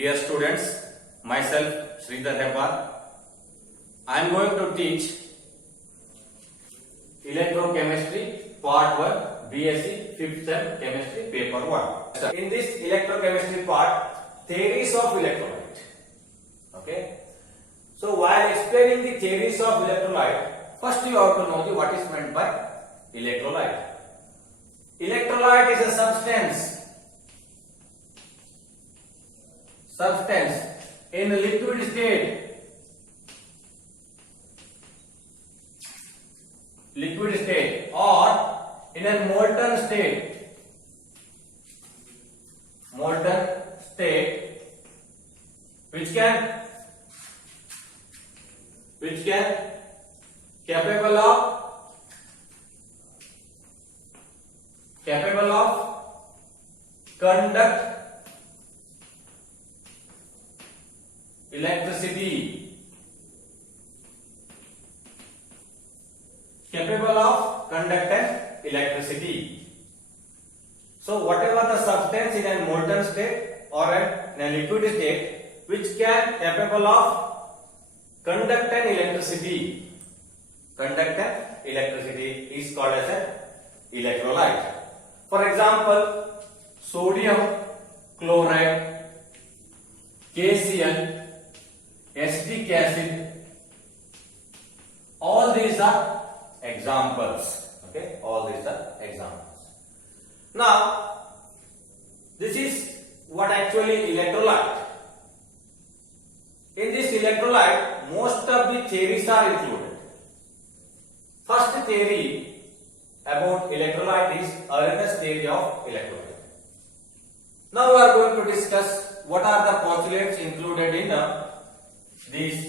Dear students, myself Sridhar Hebbar. I am going to teach electrochemistry part 1 BSc 5th sem chemistry paper 1. In this electrochemistry part, theories of electrolyte. Okay. So while explaining the theories of electrolyte, first you have to know what is meant by electrolyte. Electrolyte is a substance in a liquid state or in a molten state which can capable of conduct electricity, capable of conduct electricity. So whatever the substance in a molten state or in a liquid state which can capable of conduct an electricity is called as an electrolyte. For example, sodium chloride, KCl, acetic acid, all these are examples. Okay, all these are examples. Now, this is what actually electrolyte. In this electrolyte, most of the theories are included. First theory about electrolyte is Arrhenius theory of electrolyte. Now we are going to discuss what are the postulates included in this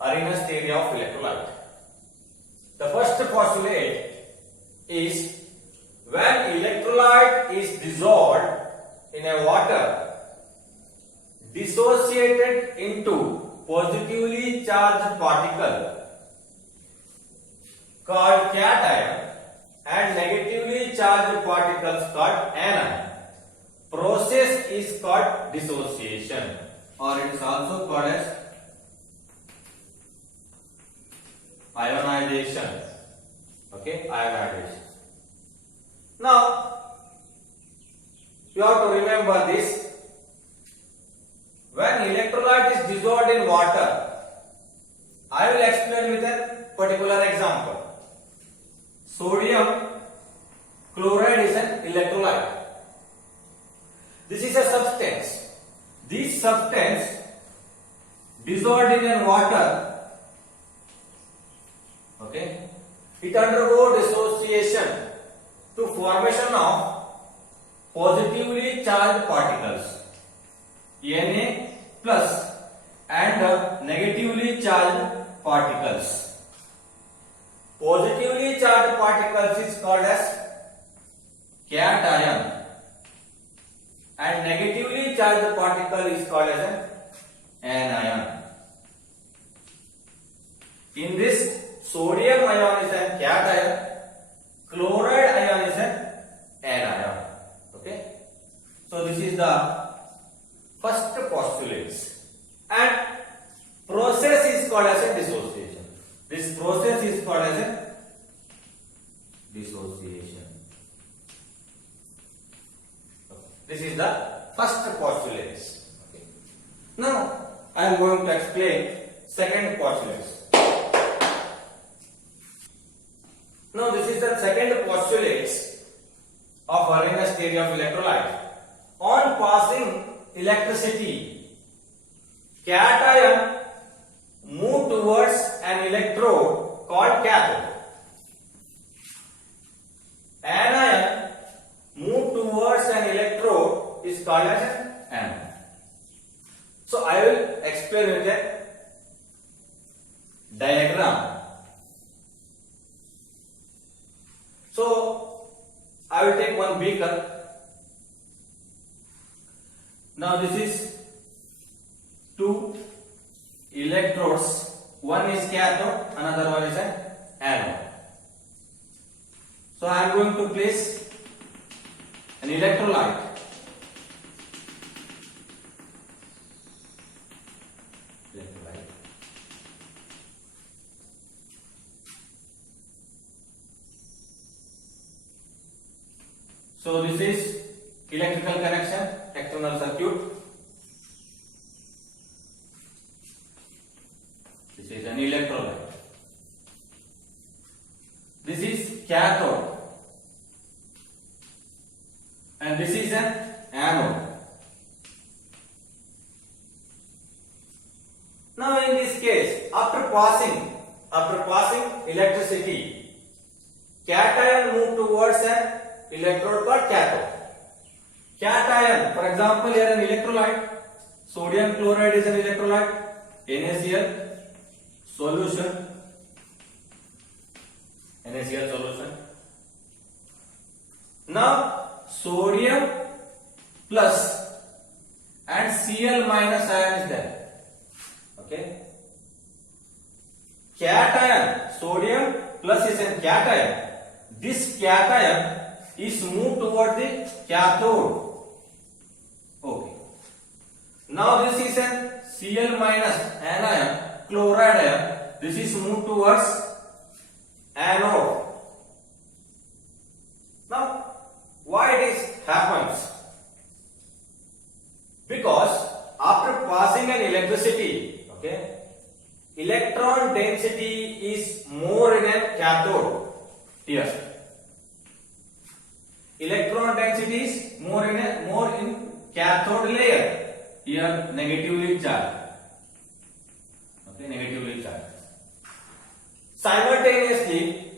Arrhenius theory of electrolyte. The first postulate is when electrolyte is dissolved in a water, dissociated into positively charged particle called cation and negatively charged particles called anion. Process is called dissociation, or it is also called as ionization. Okay, ionization. Now, you have to remember this. When electrolyte is dissolved in water, I will explain with a particular example. Sodium chloride is an electrolyte. This is a substance. This substance dissolved in water, okay, it undergoes dissociation to formation of positively charged particles, Na plus, and negatively charged particles. Positively charged particles is called as cation and negatively charged particle is called as an anion. In this, sodium ion is an cation, chloride ion is an anion. Okay, so this is the first postulate, and process is called as a dissociation. This process is called as a dissociation. This is the first postulate. Okay. Now I am going to explain second postulate. Now this is the second postulate of Arrhenius theory of electrolyte. On passing electricity, cation move towards an electrode called cathode. Anion move towards an electrode is called as an anode. So I will explain with a diagram. So I will take one beaker. Now this is two electrodes. One is cathode, another one is an anode. So I am going to place an electrolyte electrolyte. So this is electrical connection, external circuit. This is an electrolyte. This is cathode and this is an anode. Now in this case, after passing electricity, cation move towards an electrode called cathode. Cation, for example, here an electrolyte, sodium chloride is an electrolyte, NaCl solution, NaCl solution. Now sodium plus and Cl minus ion is there. Okay. Cation, sodium plus is a cation. This cation is moved toward the cathode. Okay. Now this is an Cl minus anion, chloride ion. This is moved towards anode. Now, why this happens? Because after passing an electricity, okay, electron density is more in a cathode. Here, electron density is more in cathode layer. Here, negatively charged. Okay, negatively charged. Simultaneously,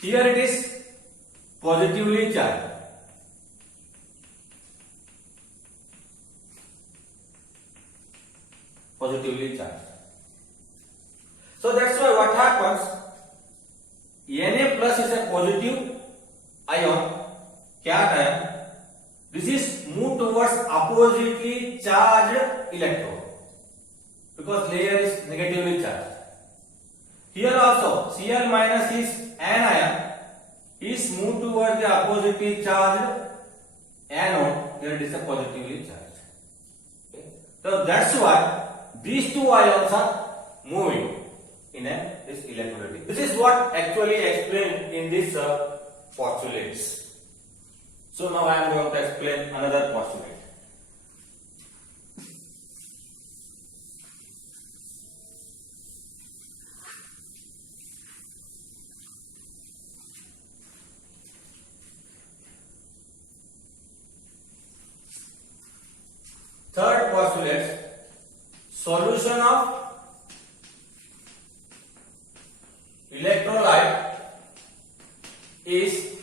here it is positively charged. Positively charged. So that's why what happens, Na plus is a positive ion, cation. This is moved towards oppositely charged electrode because layer is negatively charged. Here also Cl minus is anion is moved towards the oppositely charged anode. Here it is a positively charged. Okay. So that's why these two ions are moving in this electrolytic. This is what actually explained in this postulates. So now I am going to explain another postulate. Third postulate, solution of electrolyte is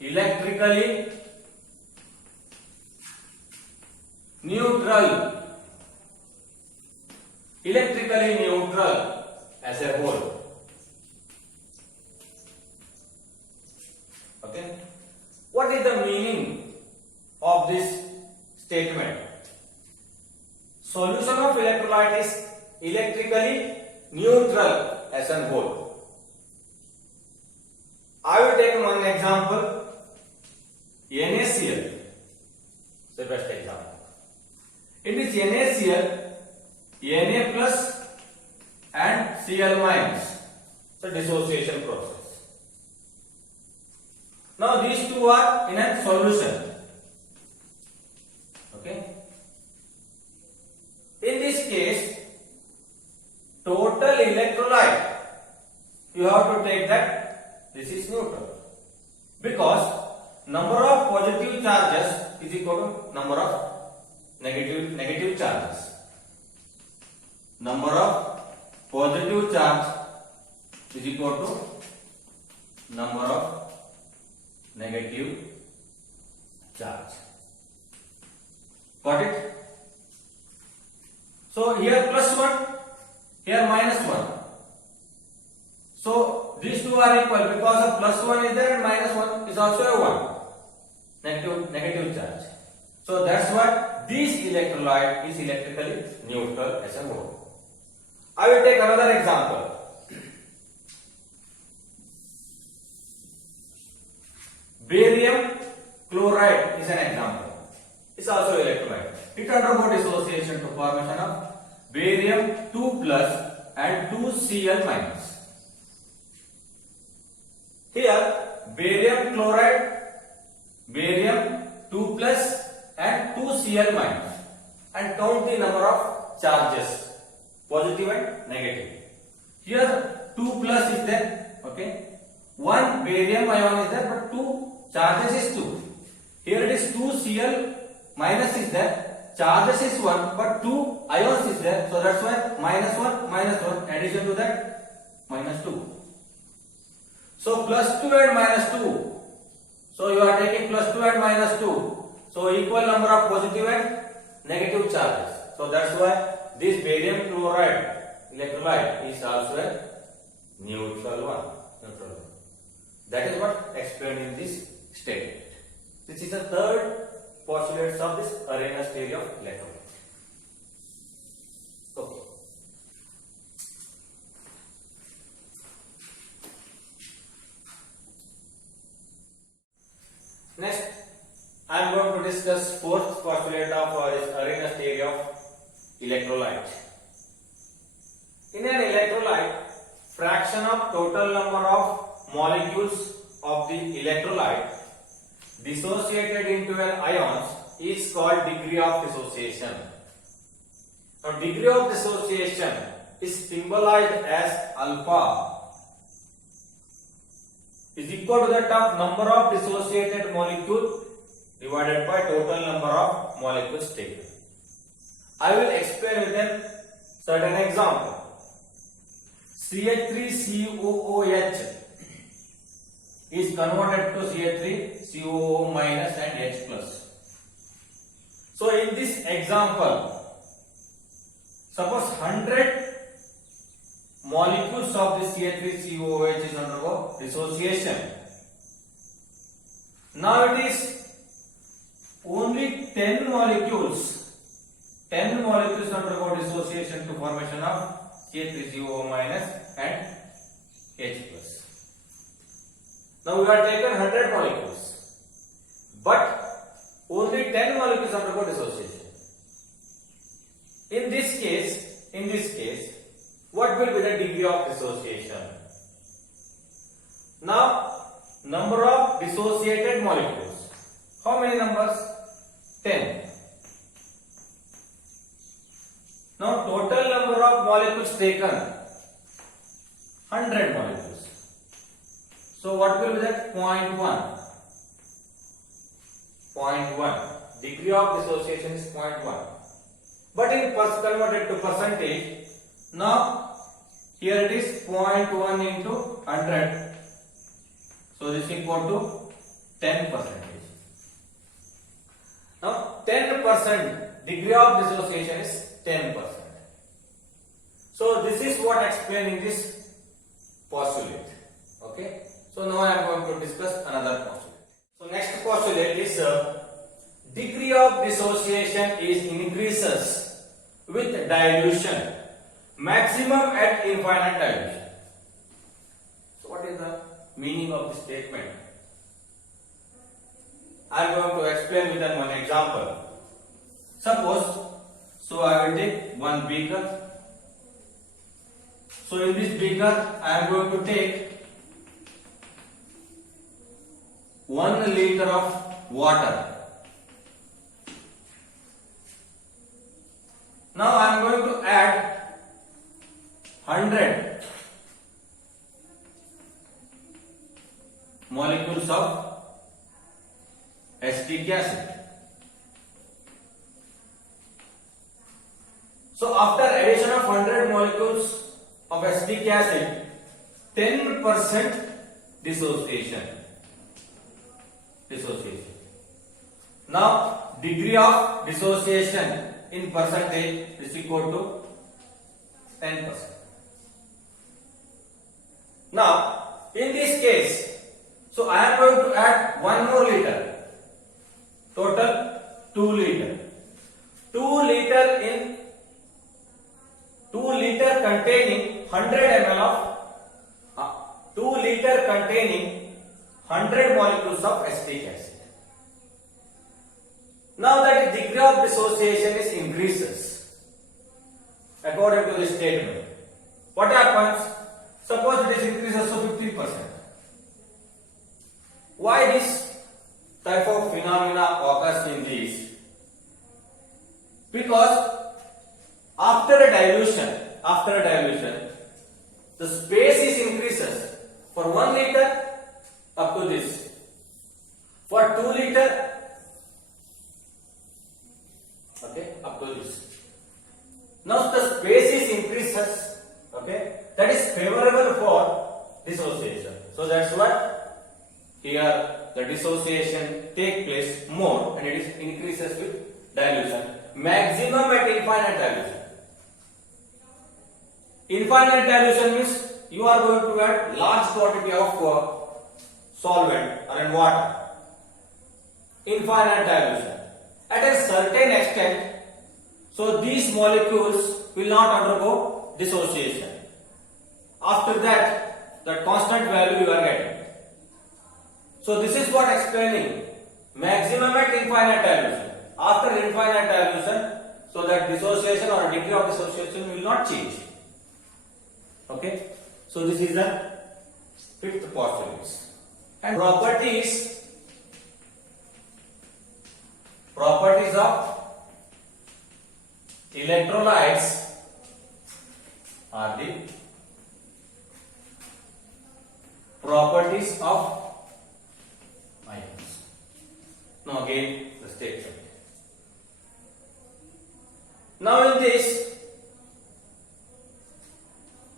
electrically neutral. Electrically neutral as a whole. Okay. What is the meaning of this statement? Solution of electrolyte is electrically neutral as a whole. I will take one example. NaCl, the best example. In this NaCl, Na plus and Cl minus, so dissociation process. Now these two are in a solution. Okay. In this case, total electrolyte, you have to take that this is neutral because number of positive charges is equal to number of negative charges. Number of positive charge is equal to number of negative charge. Got it? So here plus 1, here minus 1. So these two are equal because of plus 1 is there and minus 1 is also a 1. Negative charge. So that's why this electrolyte is electrically neutral as a whole. I will take another example. Barium is an example. It's also electrolyte. It undergoes dissociation to formation of barium 2 plus and 2Cl minus. Here barium chloride, barium 2 plus and 2Cl minus, and count the number of charges, positive and negative. Here 2 plus is there, okay, 1 barium ion is there, but 2 charges is 2. Here it is 2Cl minus is there, charges is 1, but 2 ions is there, so that's why minus 1, addition to that minus 2. So plus 2 and minus 2, so you are taking plus 2 and minus 2, so equal number of positive and negative charges. So that's why this barium chloride electrolyte is also a neutral one. That is what explained in this statement. This is the third postulate of this Arrhenius theory of electrolyte. Okay. Next, I am going to discuss fourth postulate of this Arrhenius theory of electrolyte. In an electrolyte, fraction of total number of molecules of the electrolyte dissociated into an ions is called degree of dissociation. Now, degree of dissociation is symbolized as alpha is equal to that of number of dissociated molecules divided by total number of molecules taken. I will explain with a certain example. CH3COOH is converted to CH3COO minus and H plus. So in this example, suppose 100 molecules of this CH3COOH is undergo dissociation. Now it is only 10 molecules undergo dissociation to formation of CH3COO minus and H plus. Now we have taken 100 molecules, but only 10 molecules undergo dissociation. In this case, what will be the degree of dissociation? Now, number of dissociated molecules. How many numbers? 10. Now, total number of molecules taken, 100 molecules. So what will be that? 0.1. 0.1. Degree of dissociation is 0.1. But in converted to percentage, now here it is 0.1 into 100. So this is equal to 10%. Now 10% degree of dissociation is 10%. So this is what explained in this postulate. Okay. So now I am going to discuss another postulate. So next postulate is degree of dissociation is increases with dilution, maximum at infinite dilution. So what is the meaning of this statement? I am going to explain with one example. Suppose, so I will take one beaker. So in this beaker I am going to take 1 liter of water. Now I am going to add 100 molecules of acetic acid. So after addition of 100 molecules of acetic acid, 10% dissociation. Now degree of dissociation in percentage is equal to 10%. Now in this case, so I am going to add 1 more liter, total 2 liter. 2 liter containing 100 ml of 2 liter containing 100 molecules of acetic acid. Now that degree of dissociation is increases. according to this statement, what happens? Suppose it is increases to 50%. Why this type of phenomena occurs in these? Because after a dilution, the space is increases for 1 liter up to this. For 2 liter, okay, up to this. Now the space is increases, okay, that is favorable for dissociation. So that's what here the dissociation take place more, and it is increases with dilution. Maximum at infinite dilution. Infinite dilution means you are going to add large quantity of solvent or water. Infinite dilution. At a certain extent, so these molecules will not undergo dissociation. After that, the constant value you are getting. So this is what explaining maximum at infinite dilution. After infinite dilution, so that dissociation or degree of dissociation will not change. Okay, so this is the fifth postulate. And properties of electrolytes are the properties of ions. Now again the statement. Now in this,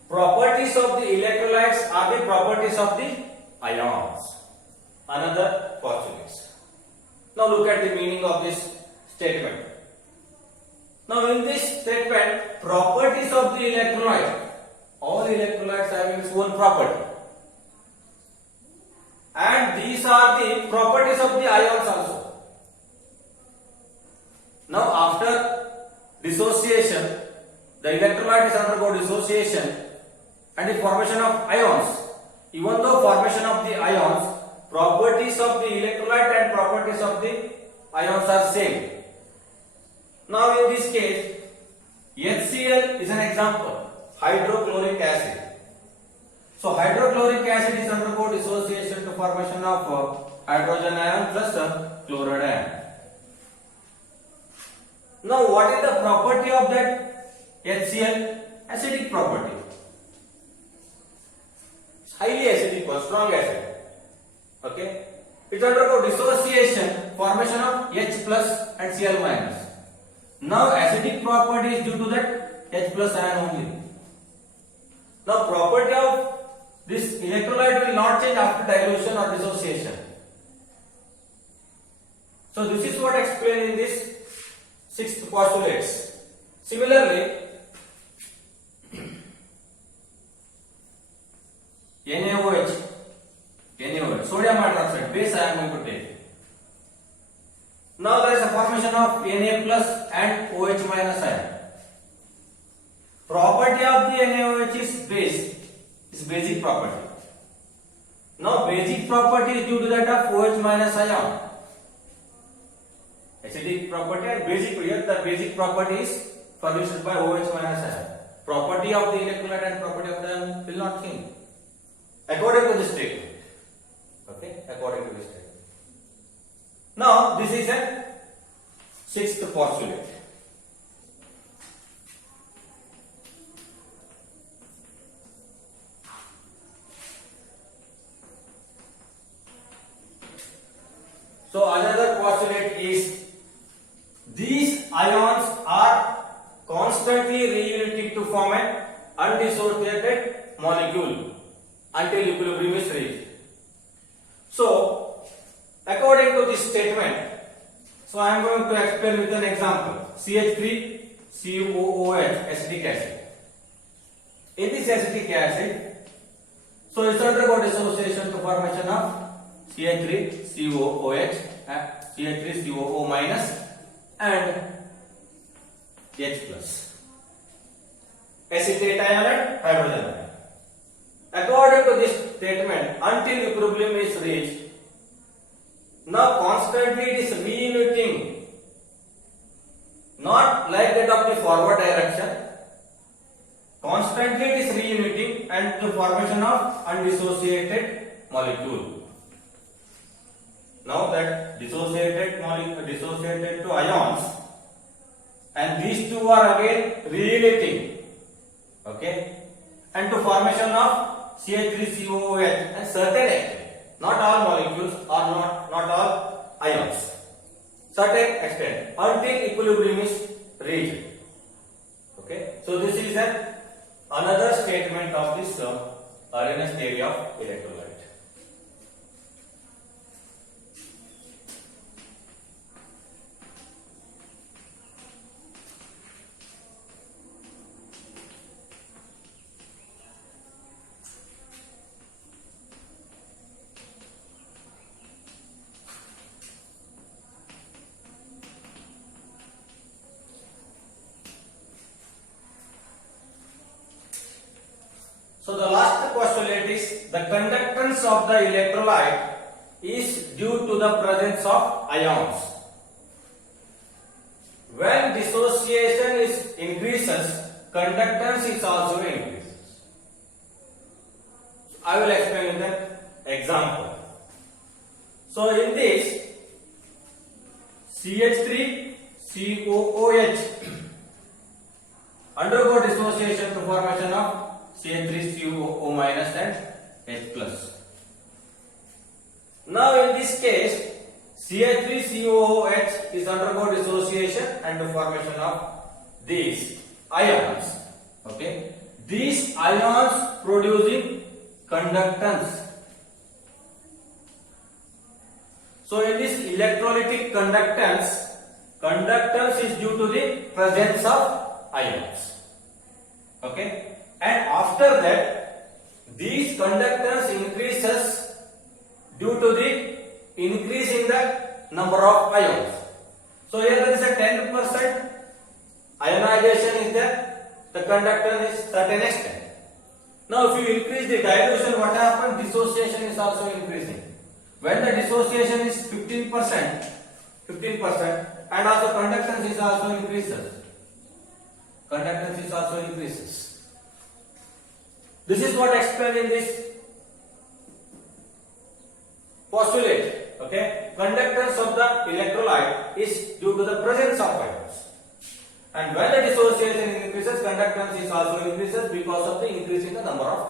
properties of the electrolytes are the properties of the ions. Another postulate. Now look at the meaning of this statement. Now in this statement, properties of the electrolyte, all electrolytes have its own property. And these are the properties of the ions also. Now after dissociation, the electrolyte is undergo dissociation and the formation of ions. Even though formation of the ions, properties of the electrolyte and properties of the ions are same. Now in this case, HCl is an example, hydrochloric acid. So hydrochloric acid is undergo dissociation to formation of hydrogen ion plus chloride ion. Now what is the property of that HCl? Acidic property. It's highly acidic or strong acid. Okay, it undergo dissociation, formation of H plus and Cl minus. Now acidic property is due to that H plus ion only. Now property of this electrolyte will not change after dilution or dissociation. So this is what explained in this sixth postulates. Similarly, NaOH, sodium hydroxide, base I am going to take. Now there is a formation of Na plus and OH minus ion. Property of the NaOH is base, is basic property. Now basic property is due to that of OH minus ion. Acidic property and basic, here the basic property is furnished by OH minus ion. Property of the electrolyte and property of the ion will not change according to this statement. Okay, according to this statement. Now this is a sixth postulate. So another postulate is these ions are constantly reuniting to form an undissociated molecule until equilibrium is reached. So according to this statement, so I am going to explain with an example. CH3COOH acetic acid. In this acetic acid, so it undergo dissociation to formation of CH3COOH, CH3COO minus and H plus. Acetate ion and hydrogen ion. According to this statement, until equilibrium is reached, now constantly it is reuniting, not like that of the forward direction, constantly it is reuniting and the formation of undissociated molecule. Now that dissociated to ions, and these two are again reuniting, okay, and to formation of CH3COOH and certain extent. Not all molecules or not all ions. Certain extent until equilibrium is reached. Okay, so this is another statement of this Arrhenius theory of electrolyte. So the last postulate is the conductance of the electrolyte is due to the presence of ions. When dissociation increases, conductance is also increases. I will explain in the example. So in this CH3COOH undergo dissociation to formation of CH3COO minus and H plus. Now in this case, CH3COOH is undergo dissociation and the formation of these ions. Okay, these ions producing conductance. So in this electrolytic conductance is due to the presence of ions. Okay. And after that, these conductance increases due to the increase in the number of ions. So here there is a 10% ionization is there, the conductance is certain extent. Now if you increase the dilution, what happens? Dissociation is also increasing. When the dissociation is 15%, and also conductance is also increases. This is what explained in this postulate. Okay, conductance of the electrolyte is due to the presence of ions, and when the dissociation increases, conductance is also increases because of the increase in the number of.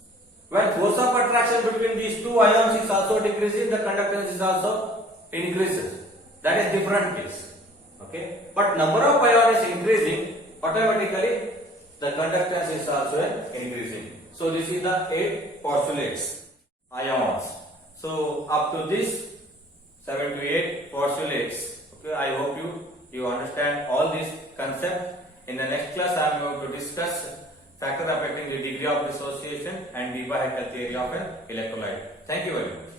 When force of attraction between these two ions is also decreasing, the conductance is also increases. That is different case. Okay, but number of ions is increasing, automatically the conductance is also increasing. So this is the 8 postulates, ions. So up to this 7 to 8 postulates. Okay, I hope you understand all these concepts. In the next class, I am going to discuss factor affecting the degree of dissociation and de Broglie theory of an electrolyte. Thank you very much.